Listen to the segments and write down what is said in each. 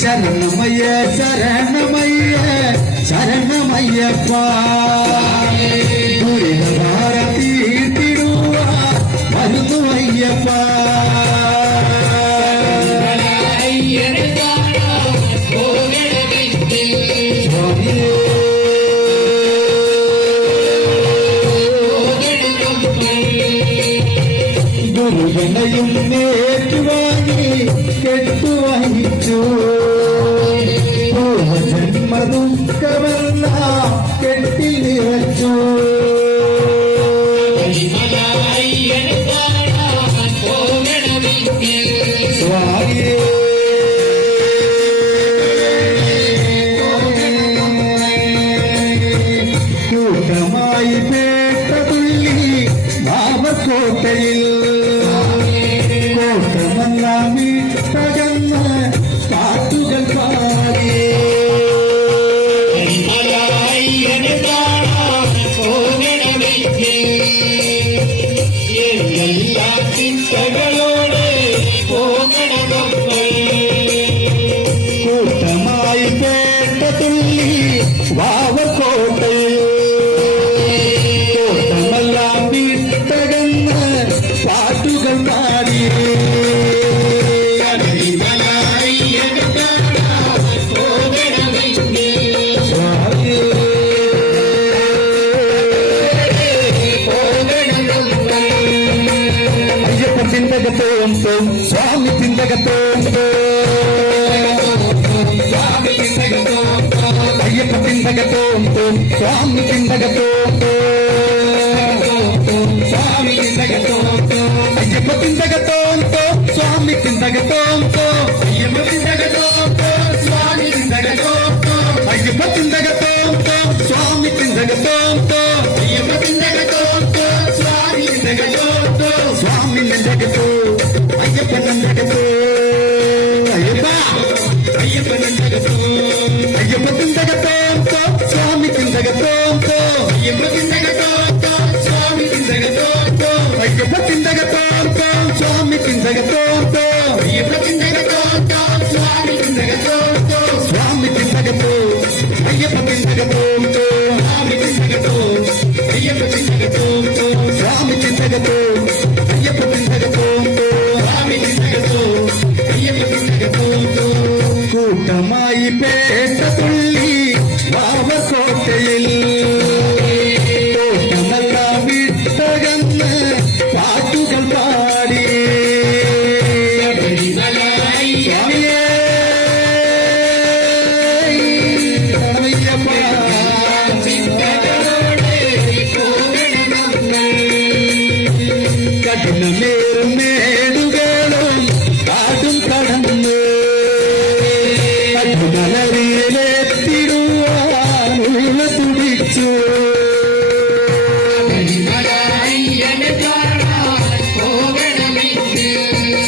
ശരണമയ്യ ശരണമയ്യ ശരണമയ്യപ്പാ ദുരിതഭാരം തീർത്തിടുവാൻ വരുന്നു അയ്യപ്പാ ദുർഗണയും നേറ്റുവാങ്ങി കെട്ടുവഹിച്ചു പൂർവജന്മദുഃഖമെല്ലാം കെട്ടിൽ നിറച്ചു സ്വാമിയേ കൂട്ടമായി പേട്ടതുള്ളി ബാബക്കോട്ടയിൽ കോട്ടമെല്ലാം തകർന്ന് കാറ്റുകൾ പാടി കൂട്ടമായി പേട്ടതുള്ളി വാവക്കോട്ടയിൽ കോട്ടമെല്ലാം തകർന്ന് പാട്ടുകൾ പാടി അയ്യപ്പ ചിന്തകത്തോം സ്വാമി ചിന്തകത്തോം അയ്യപ്പ ചിന്തകത്തോം സ്വാമി ചിന്തകത്തോം സ്വാമി ചിന്തകത്തോം അയ്യപ്പ ചിന്തകത്തോം സ്വാമി ചിന്തകത്തോം അയ്യപ്പ ചിന്തകത്തോം സ്വാമി ചിന്തകത്തോം അയ്യപ്പ ചിന്തകത്തോം സ്വാമി ചിന്തകത്തോം അയ്യപ്പ ചിന്തകത്തോം സ്വാമി ചിന്തകത്തോം സ്വാമി ചിന്തകത്തോ അയ്യപ്പ ചിന്തകത്തോ അയ്യപ്പ അയ്യപ്പ ചിന്തകത്തോ അയ്യപ്പ ചിന്തകത്തോം സ്വാമി ചിന്തകത്തോം അയ്യപ്പ ചിന്തകത്തോം സ്വാമി ചിന്തകത്തോം അയ്യപ്പ ചിന്തകത്തോം സ്വാമി ചിന്തകത്തോം അയ്യപ്പ ചിന്തകത്തോം സ്വാമി ചിന്തകത്തോം സ്വാമി ചിന്തകത്തോ അയ്യപ്പ ചിന്തകത്തോം സ്വാമി ചിന്തകത്തോം അയ്യപ്പ ചിന്തകത്തോം സ്വാമി ചിന്തകത്തോം അയ്യപ്പ ചിന്തകത്തോം സ്വാമി ചിന്തകത്തോം അയ്യപ്പ ചിന്തകത്തോം കൂട്ടമായി പേട്ടതുള്ളി ബാബക്കോട്ടയിൽ കോട്ടമെല്ലാം വിട്ടകന്ന് പാട്ടുകൾ പാടി സ്വാമിയേ ശരണമയ്യപ്പ കഠിനമേറും മേടുകളും കാടും കടന്ന് അടിമലറിയിലെത്തിടുവാനുള്ള തുടിച്ചു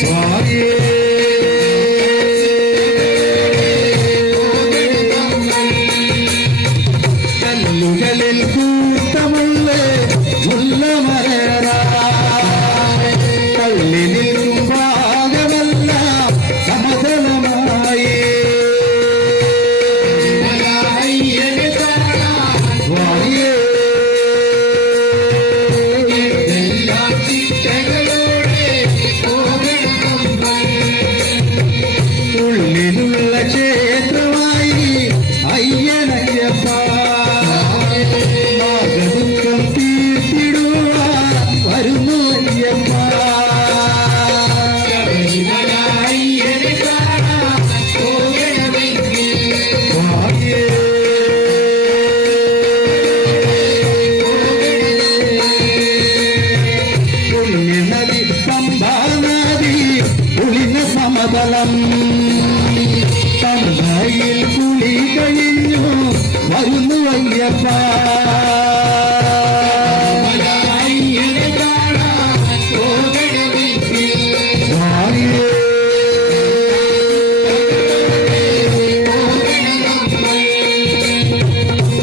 സ്വാമിയേ കല്ലുകളിൽ കൂട്ടമുള്ള മുല്ലമര തള്ളി നിൽക്കും ഭാഗമെല്ലാം സമതലമായി സ്വാമിയേ ഉള്ളിലുള്ള ക്ഷേത്രമായി അയ്യനയ്യപ്പ ദുഃഖം തീർത്തിടുവാൻ വരുന്നു അയ്യപ്പ സ്വാമിയേ പുണ്യനദി പമ്പാനദി പുളിന സമതലം പമ്പയിൽ കുളി കഴിഞ്ഞു വരുന്നു അയ്യപ്പ സ്വാമിയേ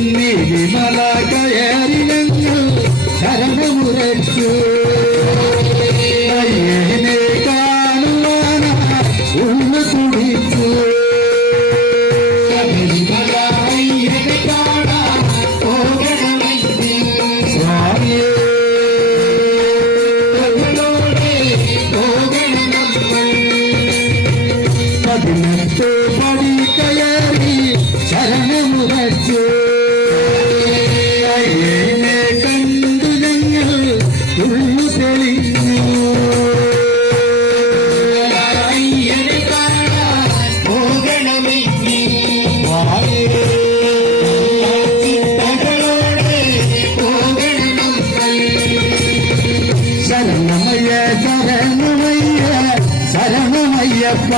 നീലിമല കയറി ഞങ്ങൾ ശരണമുരച്ചു അയ്യനെ കാണുവാനാ ഉള്ള കുടിച്ചു പതിനെട്ട് പടി കയറി ശരണമുറച്ചു അയ്യനെ കണ്ടു ഞങ്ങൾ ഉള്ളു തെളിഞ്ഞു അയ്യനെ കാണാൻ പോകണമെങ്കിൽ ചിത്തകളോടെ പോകണം ശരണമയ്യ ശരണമയ്യ ശരണമയ്യപ്പ